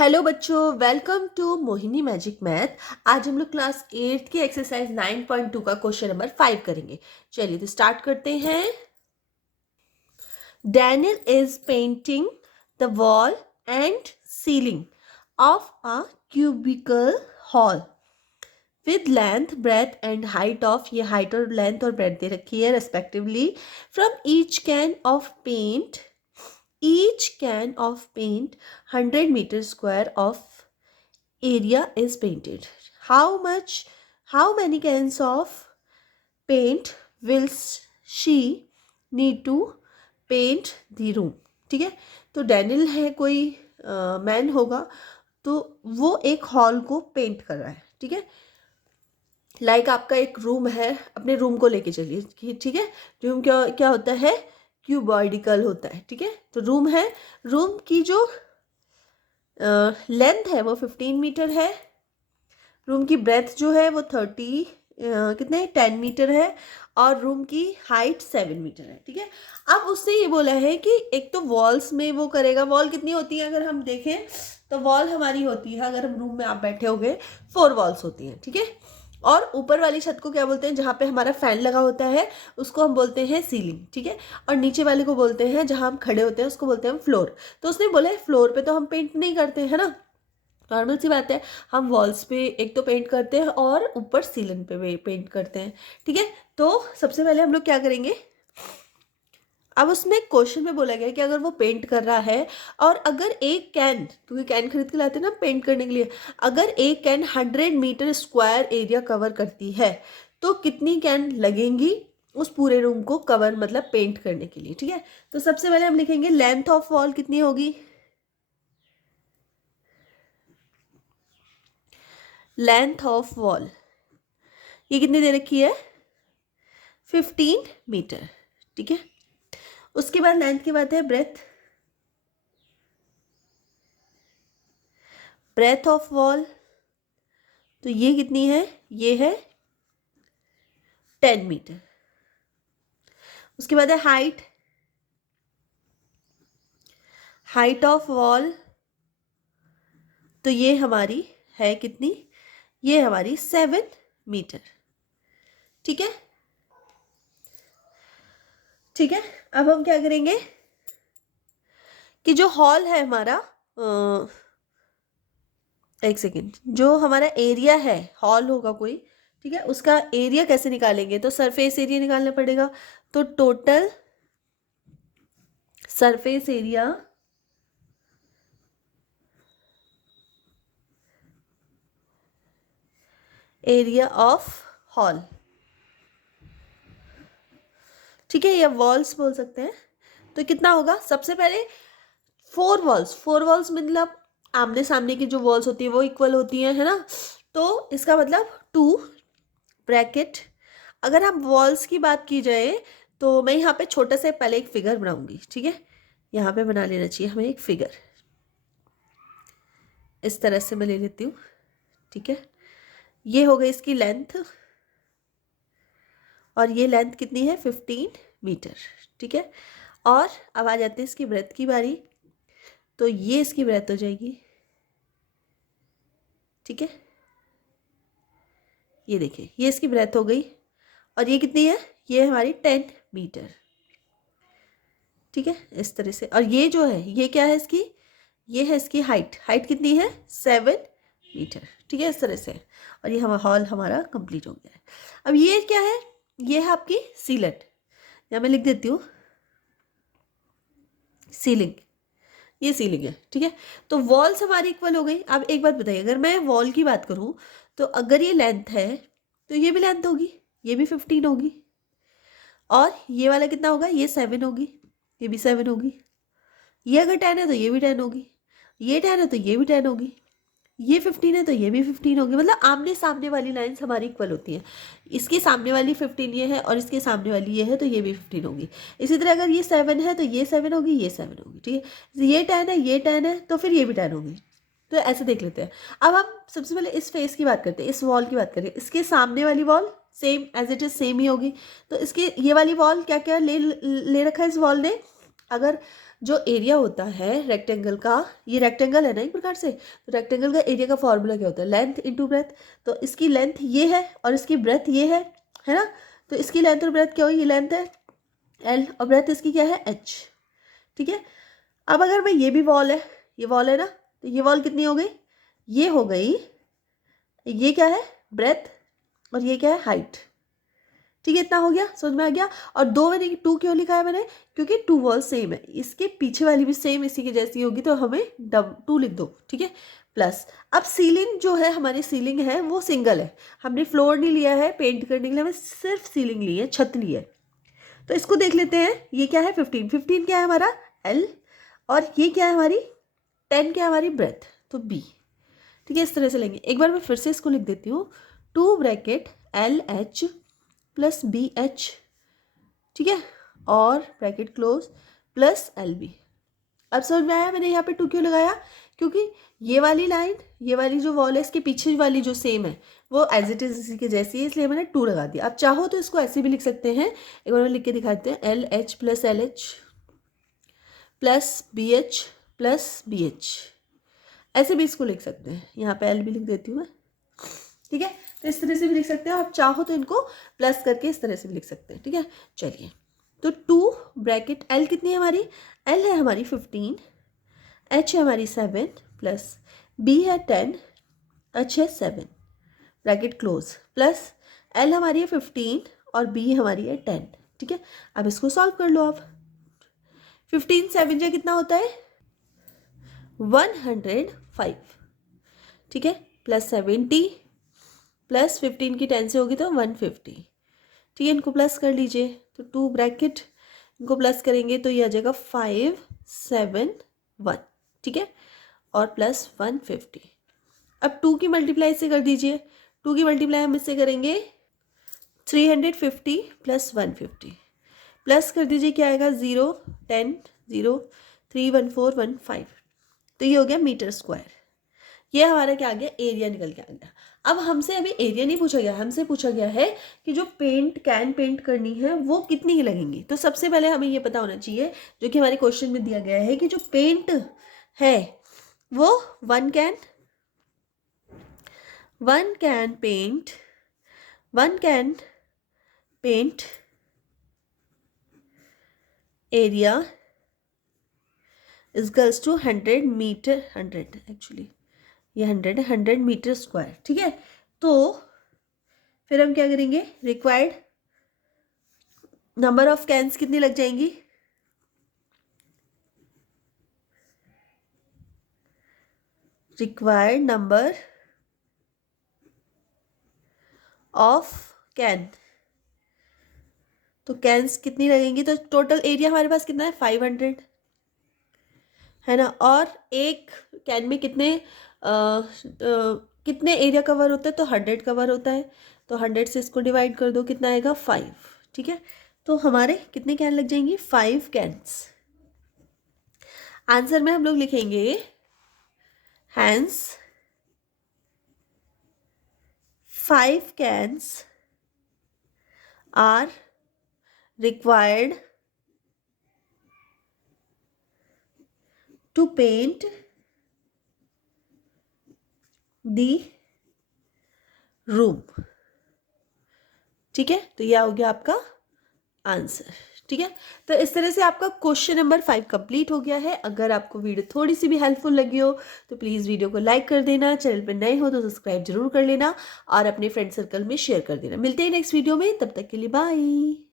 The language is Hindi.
हेलो बच्चों, welcome to Mohini magic math. आज हम लोग क्लास 8 की एक्सरसाइज 9.2 का क्वेश्चन नंबर 5 करेंगे। चलिए तो स्टार्ट करते हैं। Daniel is painting the wall and ceiling of a cubical hall with length breadth and height of, ये हाइट और लेंथ और ब्रेथ दे रखी है respectively, from each can of paint, each can of paint 100 meter square of area is painted. How many cans of paint will she need to paint the room? ठीक है, तो डैनियल है, कोई मैन होगा, तो वो एक हॉल को पेंट कर रहा है। ठीक है, लाइक आपका एक रूम है, अपने रूम को लेके चलिए। ठीक है, रूम क्या क्या होता है? क्यूबॉइडिकल होता है। ठीक है, तो रूम है, रूम की जो लेंथ है वो 15 मीटर है, रूम की ब्रेथ जो है वो 10 मीटर है, और रूम की हाइट 7 मीटर है। ठीक है, अब उससे ये बोला है कि एक तो वॉल्स में वो करेगा। वॉल कितनी होती है अगर हम देखें तो वॉल हमारी होती है, अगर हम रूम में आप बैठे होंगे 4 वॉल्स होती हैं। ठीक है, और ऊपर वाली छत को क्या बोलते हैं? जहाँ पे हमारा फैन लगा होता है उसको हम बोलते हैं सीलिंग। ठीक है, और नीचे वाले को बोलते हैं, जहाँ हम खड़े होते हैं उसको बोलते हैं फ्लोर। तो उसने बोला है फ्लोर पे तो हम पेंट नहीं करते हैं ना, नॉर्मल सी बात है, हम वॉल्स पे एक तो पेंट करते हैं और ऊपर सीलिंग पे पेंट करते हैं। ठीक है, तो सबसे पहले हम लोग क्या करेंगे, अब उसमें क्वेश्चन में बोला गया कि अगर वो पेंट कर रहा है और अगर एक कैन, क्योंकि कैन खरीद के लाते हैं ना पेंट करने के लिए, अगर एक can 100 metre square area cover करती है तो कितनी कैन लगेंगी उस पूरे रूम को कवर, मतलब पेंट करने के लिए। ठीक है, तो सबसे पहले हम लिखेंगे लेंथ ऑफ वॉल कितनी होगी। लेंथ ऑफ वॉल ये कितनी दे रखी है? 15 मीटर। ठीक है, उसके बाद लेंथ की बात है ब्रेथ। ब्रेथ ऑफ वॉल तो ये कितनी है? ये है 10 मीटर। उसके बाद है हाइट। हाइट ऑफ वॉल तो ये हमारी है कितनी? ये हमारी 7 मीटर। ठीक है, ठीक है, अब हम क्या करेंगे कि जो हॉल है हमारा, एक सेकेंड, जो हमारा एरिया है, हॉल होगा कोई, ठीक है, उसका एरिया कैसे निकालेंगे? तो सरफेस एरिया निकालना पड़ेगा। तो total surface area area of hall, ठीक है, या वॉल्स बोल सकते हैं, तो कितना होगा? सबसे पहले 4 वॉल्स, 4 वॉल्स मतलब आमने सामने की जो वॉल्स होती है वो इक्वल होती हैं, है ना, तो इसका मतलब 2 ब्रैकेट। अगर हम वॉल्स की बात की जाए तो मैं यहाँ पे छोटा सा पहले एक फिगर बनाऊंगी। ठीक है, यहाँ पे बना लेना चाहिए हमें एक फिगर, इस तरह से मैं ले लेती हूँ। ठीक है, ये हो गई इसकी लेंथ, और ये लेंथ कितनी है? 15 मीटर। ठीक है, और अब आ जाते हैं इसकी ब्रेथ की बारी, तो ये इसकी ब्रेथ हो जाएगी। ठीक है, ये देखिए ये इसकी ब्रेथ हो गई, और ये कितनी है? ये हमारी 10 मीटर। ठीक है, इस तरह से, और ये जो है ये क्या है इसकी? ये है इसकी हाइट। हाइट कितनी है? 7 मीटर। ठीक है, इस तरह से, और ये हमारा हॉल हमारा कंप्लीट हो गया है। अब ये क्या है? ये है आपकी सीलेट, या मैं लिख देती हूँ सीलिंग, ये सीलिंग है। ठीक है, तो वॉल्स हमारी इक्वल हो गई। अब एक बात बताइए, अगर मैं वॉल की बात करूँ तो अगर ये लेंथ है तो ये भी लेंथ होगी, ये भी 15 होगी, और ये वाला कितना होगा? ये 7 होगी, ये भी 7 होगी। ये अगर 10 है तो ये भी 10 होगी, ये 10 है तो ये भी 10 होगी, ये 15 है तो ये भी 15 होगी। मतलब आमने सामने वाली लाइन्स हमारी इक्वल होती हैं। इसके सामने वाली 15 ये है और इसके सामने वाली ये है, तो ये भी 15 होगी। इसी तरह अगर ये 7 है तो ये 7 होगी, ये 7 होगी। ठीक है, ये 10 है, ये 10 है, तो फिर ये भी 10 होगी। तो ऐसे देख लेते हैं। अब हम सबसे पहले इस फेस की बात करते हैं, इस वॉल की बात करें। इसके सामने वाली wall same as it is same ही होगी, तो इसके ये वाली वॉल क्या क्या ले रखा है इस वॉल ने? अगर जो एरिया होता है रेक्टेंगल का, ये रेक्टेंगल है ना एक प्रकार से, तो रेक्टेंगल का एरिया का फॉर्मूला क्या होता है, लेंथ इंटू ब्रेथ। तो इसकी लेंथ ये है और इसकी ब्रेथ ये है ना। तो इसकी लेंथ और ब्रेथ क्या हुई, ये लेंथ है एल और ब्रेथ इसकी क्या है एच, ठीक है। अब अगर मैं ये भी वॉल है, ये वॉल है ना, तो ये वॉल कितनी हो गई, ये हो गई, ये क्या है ब्रेथ और ये क्या है हाइट, ठीक है। इतना हो गया, समझ में आ गया। और 2 मैंने 2 क्यों लिखा है मैंने, क्योंकि 2 वॉल सेम है, इसके पीछे वाली भी सेम इसी की जैसी होगी, तो हमें 2 लिख दो, ठीक है। प्लस अब सीलिंग जो है हमारी सीलिंग है वो सिंगल है, हमने फ्लोर नहीं लिया है पेंट करने के लिए, हमें सिर्फ सीलिंग ली है, छत ली है। तो इसको देख लेते हैं, ये क्या है 15 क्या है हमारा एल, और ये क्या है हमारी 10 क्या है हमारी ब्रेथ, तो बी, ठीक है। इस तरह से लेंगे। एक बार मैं फिर से इसको लिख देती हूँ, 2 bracket L H plus B H, ठीक है, और bracket close plus L B. अब समझ में आया मैंने यहाँ पे 2 क्यों लगाया, क्योंकि ये वाली लाइन, ये वाली जो वॉल है इसके पीछे वाली जो सेम है वो एज इट इज इसी के जैसी है, इसलिए मैंने 2 लगा दिया। आप चाहो तो इसको ऐसे भी लिख सकते हैं, एक बार मैं लिख के दिखाते हैं, L H plus L H plus B H plus B H, ऐसे भी इसको लिख सकते हैं। यहाँ पे एल भी लिख देती हूँ मैं, ठीक है। तो इस तरह से भी लिख सकते हैं, आप चाहो तो इनको प्लस करके इस तरह से भी लिख सकते हैं, ठीक है। चलिए, तो 2 ब्रैकेट एल कितनी है हमारी, एल है हमारी 15, एच है हमारी 7 प्लस बी है 10, एच है 7 ब्रैकेट क्लोज प्लस एल हमारी है 15 और बी हमारी है 10, ठीक है। अब इसको सॉल्व कर लो आप। 15 7 जा कितना होता है 105, ठीक है, प्लस 70 प्लस 15 की 10 से होगी तो 150, ठीक है। इनको प्लस कर लीजिए, तो 2 ब्रैकेट इनको प्लस करेंगे तो ये आ जाएगा 571, ठीक है, और प्लस 150। अब 2 की मल्टीप्लाई से कर दीजिए, 2 की मल्टीप्लाई हम इससे करेंगे 350 प्लस 150, प्लस कर दीजिए क्या आएगा 0 10 0 3 1 4 1 5, तो ये हो गया मीटर स्क्वायर। ये हमारा क्या आ गया, एरिया निकल के आ गया। अब हमसे अभी एरिया नहीं पूछा गया, हमसे पूछा गया है कि जो कैन पेंट करनी है वो कितनी की लगेंगी। तो सबसे पहले हमें ये पता होना चाहिए, जो कि हमारे क्वेश्चन में दिया गया है, कि जो पेंट है वो one can paint area is equals to 100 metre, 100 actually ये 100 मीटर स्क्वायर, ठीक है। तो फिर हम क्या करेंगे, रिक्वायर्ड नंबर ऑफ कैन्स कितनी लग जाएंगी, रिक्वायर्ड नंबर ऑफ कैन, तो कैन्स कितनी लगेंगी, तो टोटल एरिया हमारे पास कितना है 500 है ना। और एक कैन में कितने एरिया कवर होता है, तो 100 कवर होता है, तो 100 से इसको डिवाइड कर दो, कितना आएगा 5, ठीक है। तो हमारे कितने कैन लग जाएंगी 5 कैन्स। आंसर में हम लोग लिखेंगे hence 5 cans are required to paint the room, ठीक है। तो यह हो गया आपका आंसर, ठीक है। तो इस तरह से आपका क्वेश्चन नंबर 5 कंप्लीट हो गया है। अगर आपको वीडियो थोड़ी सी भी हेल्पफुल लगी हो तो प्लीज़ वीडियो को लाइक कर देना, चैनल पर नए हो तो सब्सक्राइब जरूर कर लेना और अपने फ्रेंड सर्कल में शेयर कर देना। मिलते हैं नेक्स्ट वीडियो में, तब तक के लिए बाय।